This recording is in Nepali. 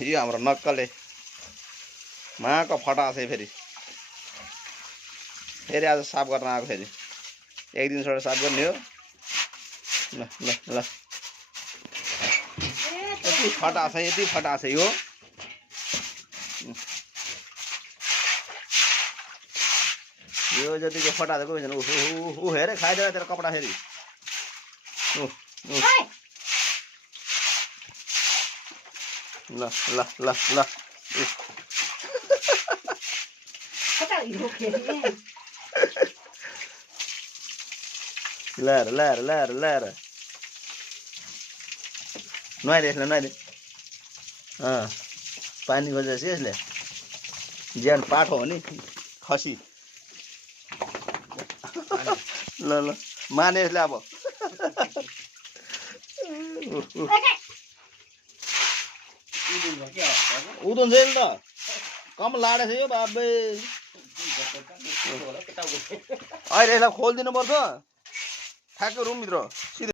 यो हाम्रो नक्कले माको फटाएको छ फेरि आज साफ गर्न आएको फेरि एक दिन छोडेर साफ गर्ने हो ल ल ल यति फटाएको छ यो यो जतिको फटाएको छैन ऊ हेरे खाइदिएर तेरो कपडा फेरि ल ल ल ल लहर नुहाइदे यसले नुहाइदे पानी खोजेपछि यसले ज्यान पाठो हो नि खसी ल ल माने यसले अब उदुन्छ नि त कम लाडेछ यो बाबे अहिले यसलाई खोलिदिनु पर्छ ठ्याक्कै रुमभित्र